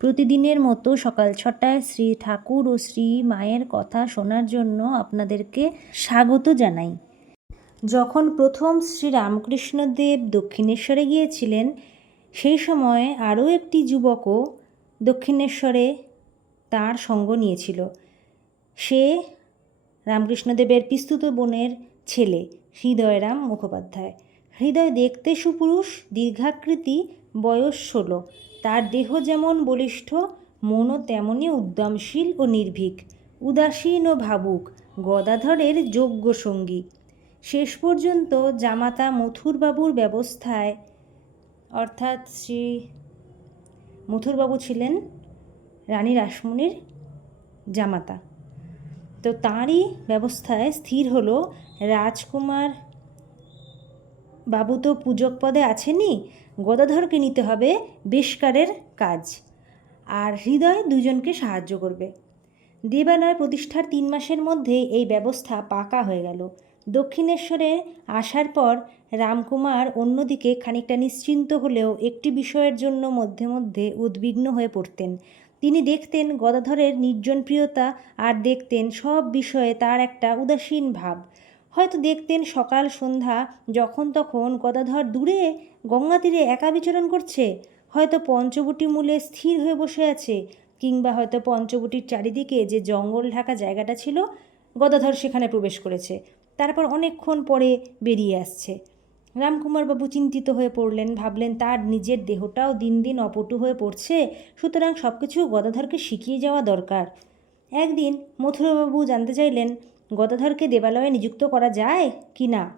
প্রতিদিনের মতো সকাল ছটায় শ্রী ঠাকুর ও শ্রী মায়ের কথা শোনার জন্য আপনাদেরকে স্বাগত জানাই। যখন প্রথম শ্রী রামকৃষ্ণদেব দক্ষিণেশ্বরে গিয়েছিলেন, সেই সময় আরও একটি যুবকও দক্ষিণেশ্বরে তার সঙ্গ নিয়েছিল। সে রামকৃষ্ণদেবের পিস্তুত বোনের ছেলে, হৃদয়রাম মুখোপাধ্যায়। হৃদয় দেখতে সুপুরুষ, দীর্ঘাকৃতি বয়স ষোলো। তার দেহ যেমন বলিষ্ঠ, মনও তেমনই উদ্যমশীল ও নির্ভীক। উদাসীন ও ভাবুক, গদাধরের যোগ্য সঙ্গী। শেষ পর্যন্ত জামাতা মথুরবাবুর ব্যবস্থায়, অর্থাৎ শ্রী মথুরবাবু ছিলেন রানী রাসমণির জামাতা। তো তাঁরই ব্যবস্থায় স্থির হলো রাজকুমার বাবু তো পূজক পদে আছেনই, গদাধরকে নিতে হবে বেশকারের কাজ। আর হৃদয় দুজনকে সাহায্য করবে। দেবালয় প্রতিষ্ঠার তিন মাসের মধ্যে এই ব্যবস্থা পাকা হয়ে গেল। দক্ষিণেশ্বরে আসার পর রামকুমার অন্যদিকে খানিকটা নিশ্চিন্ত হলেও একটি বিষয়ের জন্য মধ্যে মধ্যে উদ্বিগ্ন হয়ে পড়তেন। তিনি দেখতেন গদাধরের নির্জনপ্রিয়তা আর দেখতেন সব বিষয়ে তার একটা উদাসীন ভাব। হয়তো দেখতেন সকাল, সন্ধ্যা, যখন তখন গদাধর দূরে গঙ্গা তীরে একা বিচরণ করছে। হয়তো পঞ্চবটি মূলে স্থির হয়ে বসে আছে, কিংবা হয়তো পঞ্চবটির চারিদিকে যে জঙ্গল ঢাকা জায়গাটা ছিল, গদাধর সেখানে প্রবেশ করেছে। তারপর অনেকক্ষণ পরে বেরিয়ে আসছে। রামকুমারবাবু চিন্তিত হয়ে পড়লেন, ভাবলেন, তার নিজের দেহটাও দিন দিন অপটু হয়ে পড়ছে, সুতরাং সব কিছু গদাধরকে শিখিয়ে যাওয়া দরকার। একদিন মথুরাবাবু জানতে চাইলেন গদাধরকে দেবালয়ে নিযুক্ত করা যায় কি না?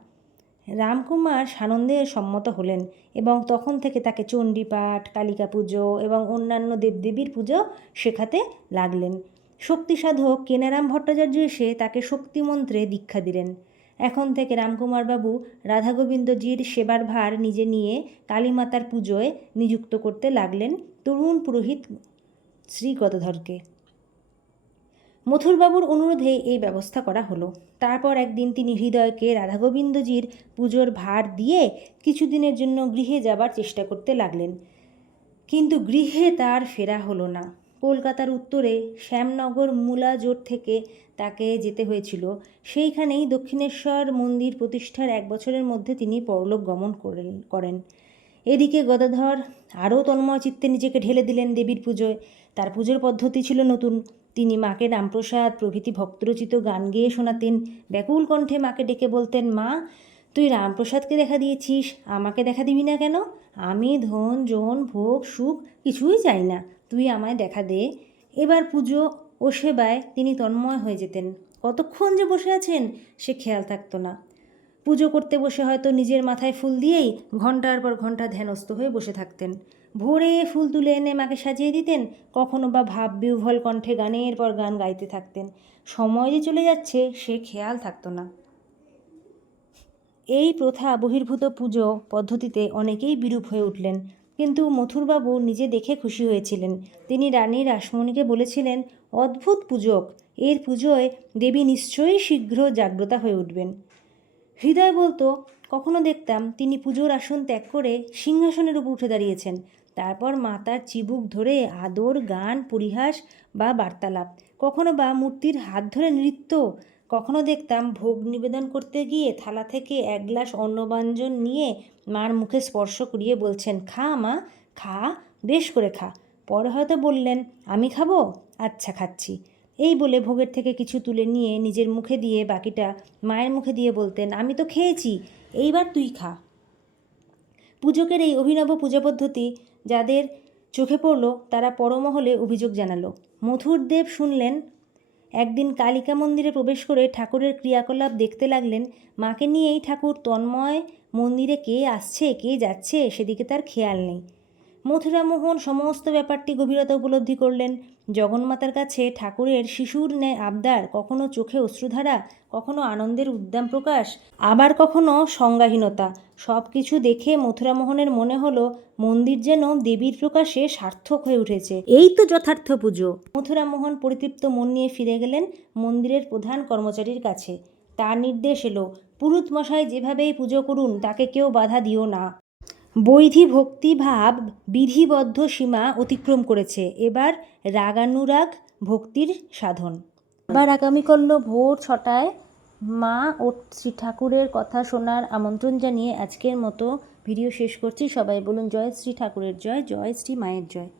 রামকুমার সানন্দে সম্মত হলেন এবং তখন থেকে তাকে চণ্ডীপাঠ, কালিকা পুজো এবং অন্যান্য দেবদেবীর পুজো শেখাতে লাগলেন। শক্তিসাধক কেনারাম ভট্টাচার্য এসে তাকে শক্তিমন্ত্রে দীক্ষা দিলেন। এখন থেকে রামকুমার রামকুমারবাবু রাধাগোবিন্দজির সেবার ভার নিজে নিয়ে কালীমাতার পুজোয় নিযুক্ত করতে লাগলেন তরুণ পুরোহিত শ্রী গদাধরকে। মথুরবাবুর অনুরোধে এই ব্যবস্থা করা হলো। তারপর একদিন তিনি হৃদয়কে রাধাগোবিন্দজির পুজোর ভার দিয়ে কিছুদিনের জন্য গৃহে যাবার চেষ্টা করতে লাগলেন। কিন্তু গৃহে তার ফেরা হলো না। কলকাতার উত্তরে শ্যামনগর মুলাজোট থেকে তাকে যেতে হয়েছিল। সেইখানেই দক্ষিণেশ্বর মন্দির প্রতিষ্ঠার এক বছরের মধ্যে তিনি পরলোক গমন করেন করেন। এদিকে গদাধর আরও তন্ময় চিত্তে নিজেকে ঢেলে দিলেন দেবীর পুজোয়। তার পুজোর পদ্ধতি ছিল নতুন। তিনি মাকে রামপ্রসাদ প্রভৃতি ভক্তরচিত গান গেয়ে শোনাতেন। ব্যাকুল কণ্ঠে মাকে ডেকে বলতেন, মা, তুই রামপ্রসাদকে দেখা দিয়েছিস? আমাকে দেখা দিবি না কেন? আমি ধন জন ভোগ, সুখ কিছুই চাই না। তুই আমায় দেখা দে। এবার পুজো ও সেবায় তিনি তন্ময় হয়ে যেতেন। কতক্ষণ যে বসে আছেন, সে খেয়াল থাকতো না। পুজো করতে বসে হয়তো নিজের মাথায় ফুল দিয়েই ঘণ্টার পর ঘণ্টা ধ্যানস্থ হয়ে বসে থাকতেন। ভোরে ফুল তুলে এনে মাকে সাজিয়ে দিতেন, কখনো বা ভাব বিহ্বল কণ্ঠে গানের পর গান গাইতে থাকতেন। সময় যে চলে যাচ্ছে, সে খেয়াল থাকতো না। এই প্রথা বহির্ভূত পুজো পদ্ধতিতে অনেকেই বিরূপ হয়ে উঠলেন। কিন্তু মথুরবাবু নিজে দেখে খুশি হয়েছিলেন। তিনি রানী রাসমণিকে বলেছিলেন, অদ্ভুত পূজক। এর পুজোয় দেবী নিশ্চয়ই শীঘ্র জাগ্রতা হয়ে উঠবেন। হৃদয় বলতো, কখনো দেখতাম তিনি পুজোর আসন ত্যাগ করে সিংহাসনের উপর উঠে দাঁড়িয়েছেন। তারপর মাতার চিবুক ধরে আদর, গান, পরিহাস বা বার্তালাপ। কখনো বা মূর্তির হাত ধরে নৃত্য, কখনো দেখতাম ভোগ নিবেদন করতে গিয়ে থালা থেকে এক গ্লাস অন্নব্যঞ্জন নিয়ে মার মুখে স্পর্শ করিয়ে বলছেন, খা মা, খা, বেশ করে খা। পরে হয়তো বললেন, আমি খাব? আচ্ছা খাচ্ছি। এই বলে ভোগের থেকে কিছু তুলে নিয়ে নিজের মুখে দিয়ে বাকিটা মায়ের মুখে দিয়ে বলতেন, আমি তো খেয়েছি, এইবার তুই খা। পূজকের এই অভিনব পূজা পদ্ধতি যাদের চোখে পড়ল, তারা পরমহলে অভিযোগ জানালো। মথুরদেব শুনলেন, একদিন কালিকা মন্দিরে প্রবেশ করে ঠাকুরের ক্রিয়াকলাপ দেখতে লাগলেন, মাকে নিয়েই ঠাকুর তন্ময় মন্দিরে কে আসছে, কে যাচ্ছে, সেদিকে তার খেয়াল নেই। মথুরামোহন সমস্ত ব্যাপারটি গভীরতা উপলব্ধি করলেন। জগন্মাতার কাছে ঠাকুরের শিশুর ন্যায় আবদার কখনো চোখে অশ্রুধারা কখনো আনন্দের উদ্যাম প্রকাশ আবার কখনো সংজ্ঞাহীনতা। সব কিছু দেখে মথুরামোহনের মনে হলো মন্দির যেন দেবীর প্রকাশে সার্থক হয়ে উঠেছে। এই তো যথার্থ পুজো। মথুরামোহন পরিতৃপ্ত মন নিয়ে ফিরে গেলেন মন্দিরের প্রধান কর্মচারীর কাছে। তার নির্দেশ এলো পুরুত মশাই যেভাবেই পুজো করুন তাকে কেউ বাধা দিও না। বৈধি ভক্তিভাব বিধিবদ্ধ সীমা অতিক্রম করেছে। এবার রাগানুরাগ ভক্তির সাধন। এবার আগামীকাল ভোর ছটায় মা ও শ্রী ঠাকুরের কথা শোনার আমন্ত্রণ জানিয়ে আজকের মতো ভিডিও শেষ করছি। সবাই বলুন জয় শ্রী ঠাকুরের জয় জয় শ্রী মায়ের জয়।